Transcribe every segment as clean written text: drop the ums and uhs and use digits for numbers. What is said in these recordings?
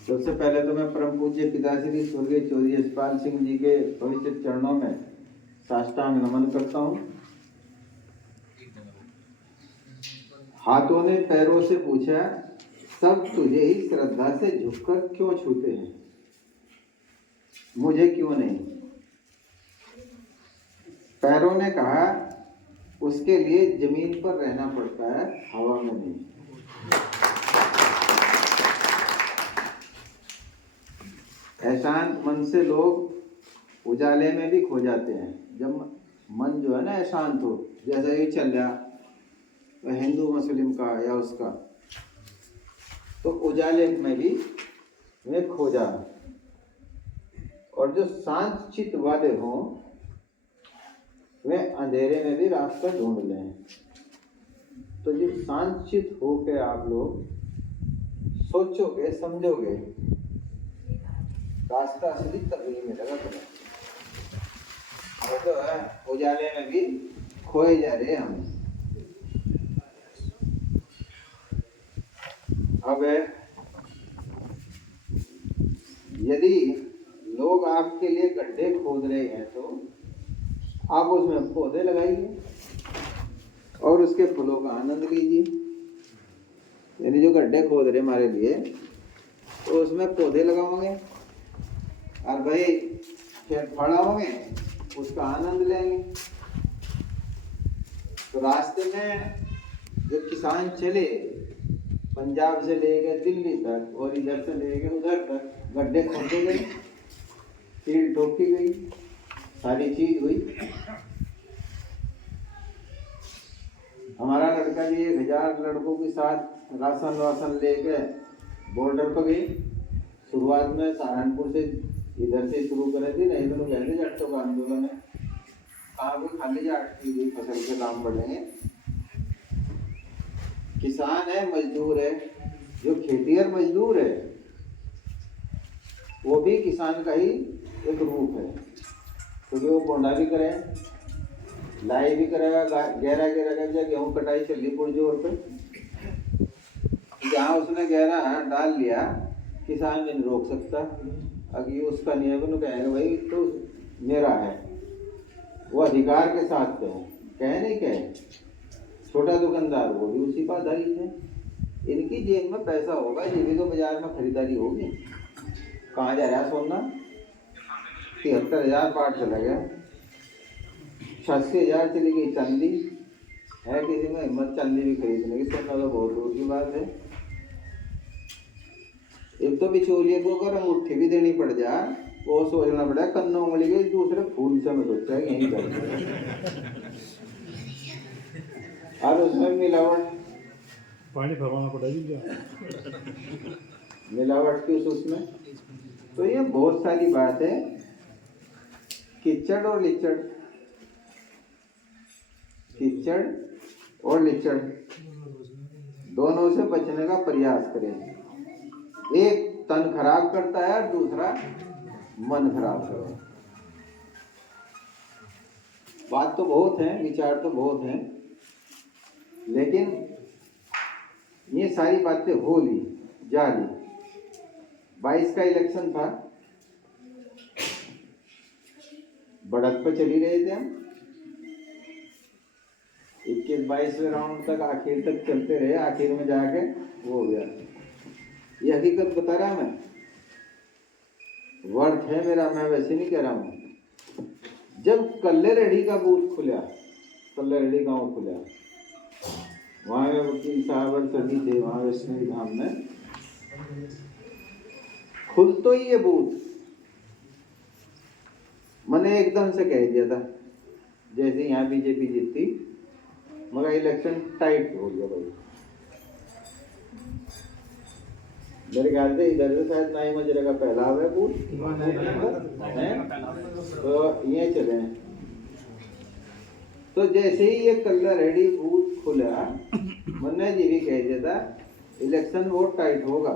सबसे पहले तो मैं परम पूज्य पिताश्री स्वर्गीय चौधरी यशपाल सिंह जी के पवित्र चरणों में साष्टांग नमन करता हूँ। हाथों ने पैरों से पूछा, सब तुझे ही श्रद्धा से झुककर क्यों छूते हैं, मुझे क्यों नहीं। पैरों ने कहा, उसके लिए जमीन पर रहना पड़ता है, हवा में नहीं। एहसान मन से लोग उजाले में भी खो जाते हैं। जब मन जो है ना अशांत हो, जैसा ये चल रहा वह हिंदू मुस्लिम का या उसका, तो उजाले में भी वे खो जा। और जो शांत चित्त वाले हों वे अंधेरे में भी रास्ता ढूंढ लें। तो जब शांत चित्त होकर आप लोग सोचोगे समझोगे, रास्ता असली तभी मिलेगा तुम्हें। और तो है उजाले में भी खोए जा रहे हम। अब यदि लोग आपके लिए गड्ढे खोद रहे हैं तो आप उसमें पौधे लगाइए और उसके फूलों का आनंद लीजिए। यानी जो गड्ढे खोद रहे हमारे लिए, तो उसमें पौधे लगाओगे और भाई फिर फड़ाओगे, उसका आनंद लेंगे। तो रास्ते में जो किसान चले पंजाब से लेकर दिल्ली तक और इधर से लेकर उधर तक, गड्ढे खोदे गए, कील ठोकी गई, सारी चीज हुई। हमारा लड़का जी 1000 लड़कों के साथ राशन वासन लेके बॉर्डर पर गई। शुरुआत में सहारनपुर से इधर से शुरू करे थी, नहीं तो कहते जाटों का आंदोलन है, कहाँ भी खाली जाट की फसल के दाम बढ़ेंगे। किसान है, मजदूर है, जो खेतिहर मजदूर है वो भी किसान का ही एक रूप है, क्योंकि वो बोंडा भी करे, लाई भी करेगा, गहरा गहरा गेहूँ कटाई चली पुरजोर पे, जहाँ उसने गहरा डाल लिया किसान नहीं रोक सकता। अगर ये उसका नियम कहेंगे भाई तो मेरा है, वो अधिकार के साथ कहे नहीं कहे। छोटा दुकानदार वो भी उसी पर आधारित है। इनकी जेब में पैसा होगा, ये भी तो बाजार में खरीदारी होगी। कहाँ जा रहा है सोना? 73,000 पाठ चला गया, 86,000 चली गई चांदी। है किसी में हिम्मत चांदी भी खरीदने की? सोना तो बहुत दूर की बात है। एक तो बिचौलिए को अगर अंगूठी भी देनी पड़ जाए, वो सोचना पड़ा कन्नों उंगली के दूसरे फूल से मैं सोचा यही कर और उसमें मिलावट, पानी भरवाना पड़ेगी मिलावट की उसमें। तो ये बहुत सारी बात है। कीचड़ और लिचड़, कीचड़ और लिचड़ दोनों से बचने का प्रयास करें। एक तन खराब करता है और दूसरा मन खराब करता है। बात तो बहुत है, विचार तो बहुत हैं, लेकिन ये सारी बातें हो ली जा ली। 22 का इलेक्शन था, बढ़त पर चली रहे थे हम, 21-22वें राउंड तक आखिर तक चलते रहे। आखिर में जाके वो हो गया। ये हकीकत बता रहा मैं, वर्थ है मेरा, मैं वैसे नहीं कह रहा हूँ। जब कल्ले रेडी का बूथ खुला, कल्ले रेडी गांव खुला, वहाँ में वकील साहब और सभी थे वहाँ वैष्णवी धाम में। खुल तो ही ये बूथ मैंने एकदम से कह दिया था, जैसे यहाँ बीजेपी जीती, मगर इलेक्शन टाइट हो गया भाई। मेरे ख्याल से इधर से शायद नाई मजरे का पहला है बूथ है, तो ये चले। तो जैसे ही ये कल्ला रेडी बूथ खुला, मैंने जी भी कह दिया था इलेक्शन बहुत टाइट होगा।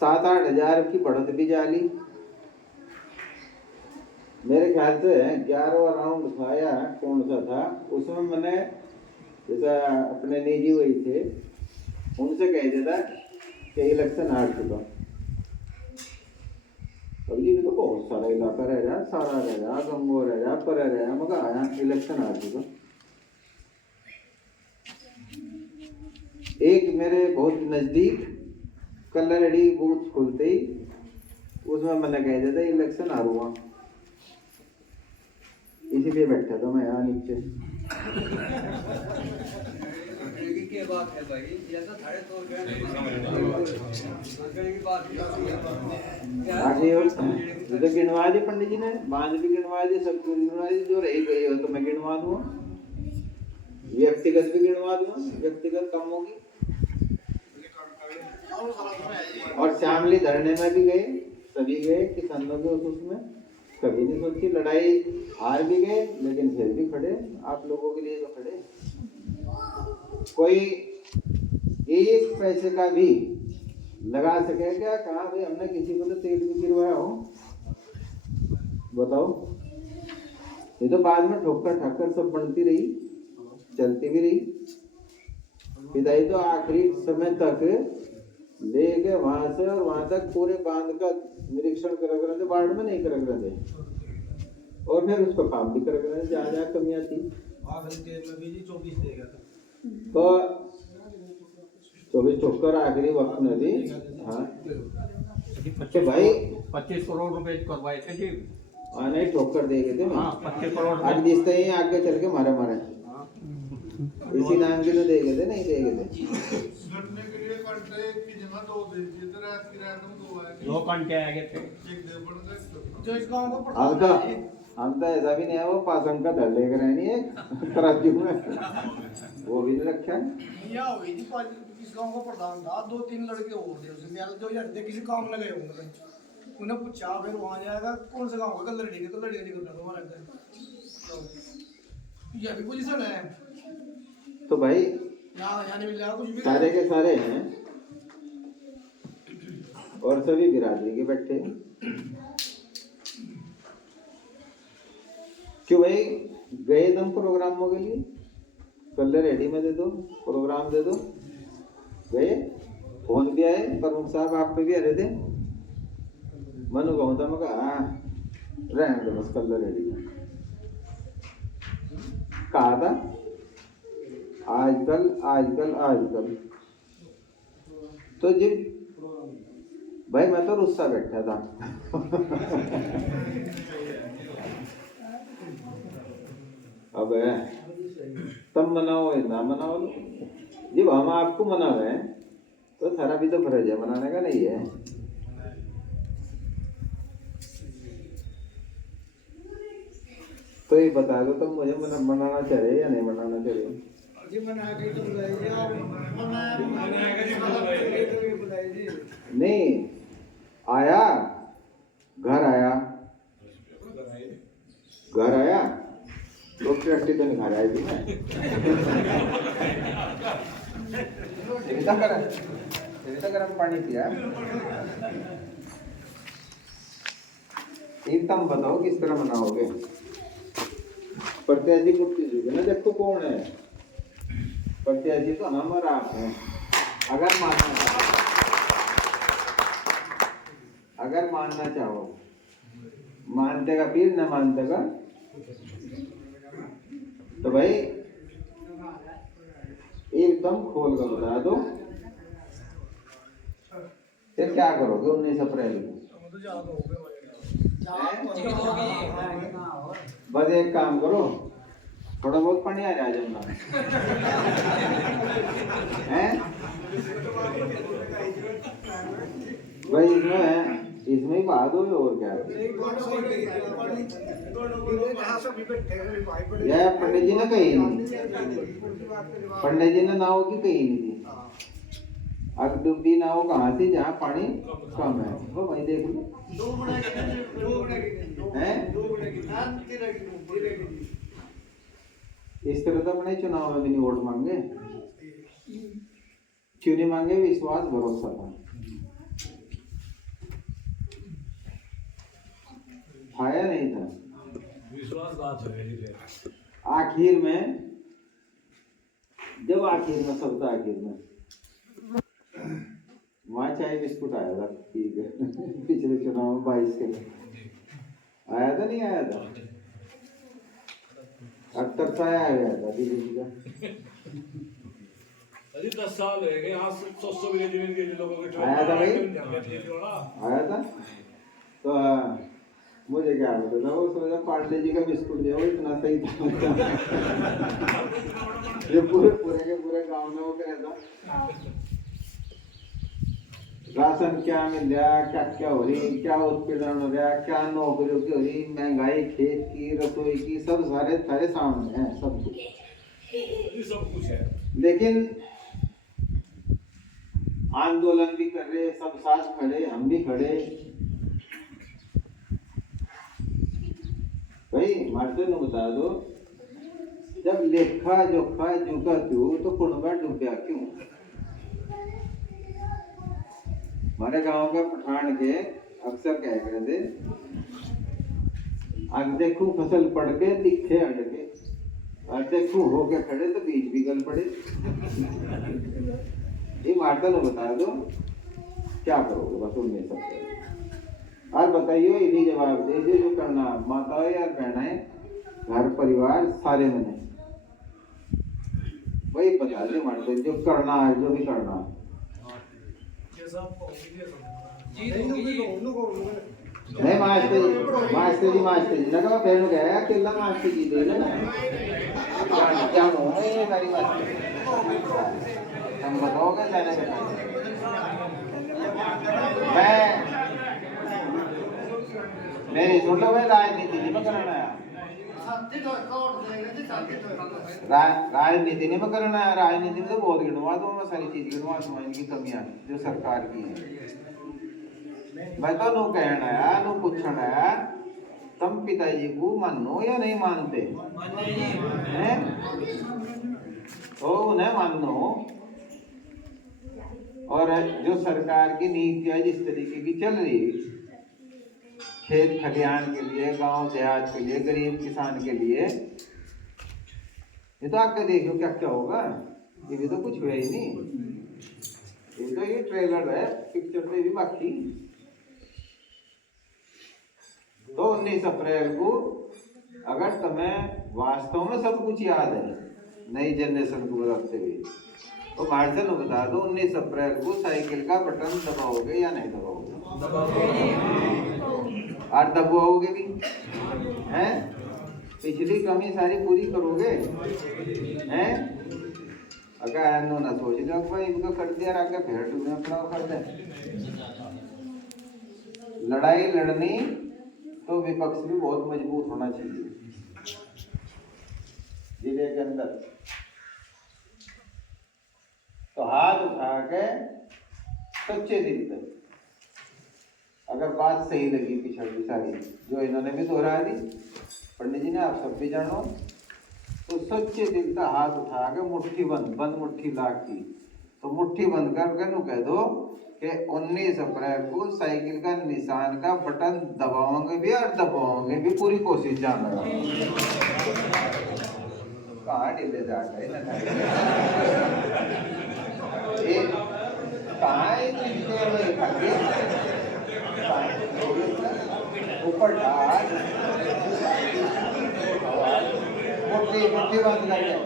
7-8 हज़ार की बढ़त भी जाली। मेरे ख्याल से 11वां राउंड था या कौन सा था, उसमें मैंने जैसा अपने निजी वही थे उनसे कह दिया था कि इलेक्शन हार चुका। अब ये भी तो बहुत सारा इलाका रह रहा, सारा रह रहा, गंगो रह रहा, पर रह रहा, मगर आया इलेक्शन हार चुका। एक मेरे बहुत नजदीक कल्लरड़ी बूथ खुलते ही उसमें मैंने कह दिया था इलेक्शन हारूंगा, इसीलिए बैठा था मैं यहाँ नीचे। की बात है भाई, ये तो थारे तो आगे और तो गिनवा दी पंडित जी ने, बांध भी गिनवा दी, सब कुछ गिनवा दी, जो रह गई हो तो मैं गिनवा दूंगा, व्यक्तिगत भी गिनवा दूंगा, व्यक्तिगत कम होगी। और शामली धरने में भी गए, सभी गए किसानों के उसमें, कभी नहीं सोची लड़ाई, हार भी गए लेकिन फिर भी खड़े, आप लोगों के लिए तो खड़े। कोई एक पैसे का भी लगा सके क्या? कहा भाई हमने किसी को तो तेल भी गिरवाया हो, बताओ। ये तो बाद में ठोकर ठाकर सब बनती रही, चलती भी रही। पिताई तो आखिरी समय तक लेके वहां से और वहां तक पूरे बांध का निरीक्षण कर रहे थे, वार्ड में नहीं कर रहे थे, और फिर उसको काम भी कर रहे थे जहाँ जहाँ कमियां थी। तो 24 ठोकर आखिरी वक्त में भी, हाँ कि भाई 25 करोड़ रुपए करवाए थे जी। नहीं ठोकर दे गए थे, हाँ 25 करोड़ आज जिसते ही आगे चल के मारे मारे इसी नाम की तो दे गए थे, नहीं दे गए थे। 2 घंटे आगे थे। हम तो ऐसा भी नहीं है, वो पासन का दल लेकर आए नहीं है तराजू में, वो भी नहीं रखा है। इस गांव का प्रधान था, 2-3 लड़के और थे उसमें, जो यार किसी काम लगे होंगे, उन्हें पूछा फिर वहां जाएगा कौन से गांव का, कल्लड़ी के, तो लड़के निकल रहा था वहां लगता है। ये भी पोजीशन है तो भाई यहाँ नहीं मिल जाएगा कुछ भी, सारे के सारे हैं और सभी बिरादरी के बैठे। क्यों भाई गए तुम प्रोग्रामों के लिए, कल रेडी में दे दो, प्रोग्राम दे दो, गए फोन भी आए, प्रमुख साहब आप पे भी आ रहे थे, मनु कहूँ था, मैं कहा रहने दो बस कल रेडी में, कहा था आजकल आजकल आजकल। तो जिन भाई मैं तो रुस्सा बैठा था अब तब मनाओ ना मनाओ, जब हम आपको मनावे तो सारा भी तो फर्ज है मनाने का, नहीं है? तो ये बता दो तुम मुझे मनाना चाहिए या नहीं मनाना चाहिए? नहीं आया, घर आया, घर आया रोटी रट्टी तो नहीं खा रहा है थी मैं गरम पानी पिया। एकदम बताओ किस तरह मनाओगे? प्रत्याशी को ना देखो कौन है प्रत्याशी, तो हमारा आप है। अगर मानना चाहो मानते का पीर, न मानते का तो भाई एकदम खोल कर बता दो, फिर क्या करोगे 19 अप्रैल को? बस एक काम करो, थोड़ा बहुत पानी आ जाए जमुना में, हैं? भाई इसमें ही बात हो, और क्या? यह पंडित जी ने कही नहीं, पंडित जी ने नाव की कही नहीं थी। अब डूबी नाव कहाँ थी? जहाँ पानी कम है, वो वहीं देख लो, हैं? इस तरह तो अपने चुनाव में भी नहीं वोट मांगे। क्यों नहीं मांगे? विश्वास भरोसा था, आया नहीं था विश्वास बात है। आखिर में जब आखिर में सबका आखिर में वहाँ चाय बिस्कुट आया था ठीक है पिछले चुनाव में 22 के आया था नहीं आया था अख्तर चाय आया था दीदी जी का अजी 10 साल हो गए यहाँ 100 विलेज में भी लोगों के आया था भाई? हाँ आया था तो मुझे क्या पता था वो सोचा पांडे जी का बिस्कुट जो है वो इतना सही था ये पूरे पूरे के पूरे गांव में वो कह था राशन क्या मिल रहा क्या क्या हो रही क्या उत्पीड़न हो रहा क्या नौकरियों की हो रही महंगाई खेत की रसोई की सब सारे सारे सामने हैं सब कुछ है लेकिन आंदोलन भी कर रहे सब साथ खड़े हम भी खड़े भाई मारते न बता दो जब लेखा जोखा झुका तू तो कुणबा डूबा क्यों हमारे गांव के पठान के अक्सर कह रहे थे आज देखू फसल पड़ के दिखे अड़के आज देखू हो के खड़े तो बीज भी गल पड़े ये मार्ता ने बता दो क्या करोगे बस उनमें सब और बताइए ये भी जवाब दे जो करना माता या बहनाएं घर परिवार सारे मने वही बता दे मार्ता जो करना है जो भी करना है नहीं मास्टर जी लगा बहन गया अकेला मास्टर जी दे लेना क्या हो ये मेरी बात हम बताओगे जाने के मैं मेरी सुन लो भाई राजनीति नहीं मैं करना है राजनीति नहीं मैं करना है राजनीति में तो बहुत गिनवा दूँ मैं सारी चीज गिनवा दूँ इनकी कमियां जो सरकार की है मैं तो नो कहना है नो पूछना है तुम पिताजी को मानो या नहीं मानते हैं तो उन्हें मानो और जो सरकार की नीतियां जिस तरीके की चल रही खेत खलिहान के लिए गांव देहात के लिए गरीब किसान के लिए ये तो आके देखो क्या क्या होगा ये भी तो कुछ हुआ ही नहीं ये तो ये ट्रेलर है पिक्चर में भी बाकी तो 19 अप्रैल को अगर तुम्हें वास्तव में सब कुछ याद है नई जनरेशन को बताते हुए तो मार्शल को बता दो 19 अप्रैल को साइकिल का बटन दबाओगे या नहीं दबाओगे और दबाओगे भी हैं पिछली कमी सारी पूरी करोगे हैं अगर ऐनो ना सोच लो भाई इनको कर दिया आगे फिर तुम्हें अपना कर दे लड़ाई लड़नी तो विपक्ष भी बहुत मजबूत होना चाहिए जिले के अंदर तो हाथ उठा के सच्चे दिल से अगर बात सही लगी पिछड़ी सारी जो इन्होंने भी दोहरा दी पंडित जी ने आप सब भी जानो तो सच्चे दिल का हाथ उठा के मुट्ठी बंद मुट्ठी लाख की तो मुट्ठी बंद करके नु कह दो कि 19 अप्रैल को साइकिल का निशान का बटन दबाओगे भी और दबाओगे भी पूरी कोशिश जान लगा कहाँ ढीले जाता है ना ऊपर मुट्ठी बंद करके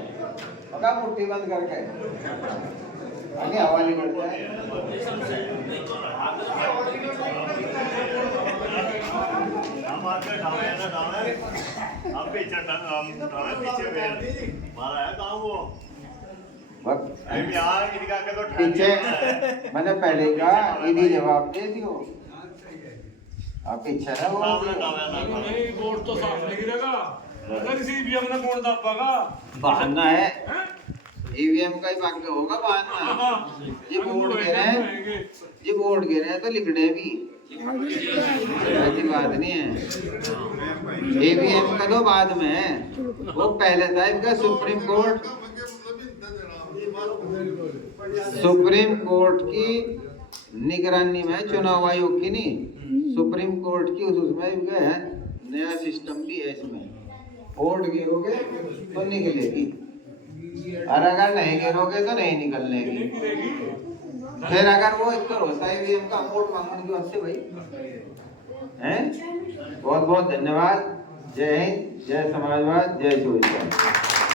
पका मुट्ठी बंद करके आगे हवा निकलता है पीछे मैंने पहले कहा ये भी जवाब दे दियो आप पीछे है वो नहीं बोर्ड तो साफ नहीं गिरेगा अगर इसी भी हमने बोर्ड दबागा बहाना है ईवीएम का ही वाक्य होगा बहाना ये बोर्ड गिरे हैं तो लिखने भी ऐसी बात नहीं है ईवीएम का तो बाद में है वो पहले था इनका सुप्रीम कोर्ट की निगरानी में चुनाव आयोग की नहीं सुप्रीम कोर्ट की उसमें है नया सिस्टम भी है इसमें वोट गिरोगे तो निकलेगी और अगर नहीं गिरोगे तो नहीं निकलने की फिर अगर वो एक होता है भी इनका वोट मांगने की वास्ते भाई हैं। बहुत बहुत धन्यवाद। जय हिंद, जय समाजवाद, जय सूर्य।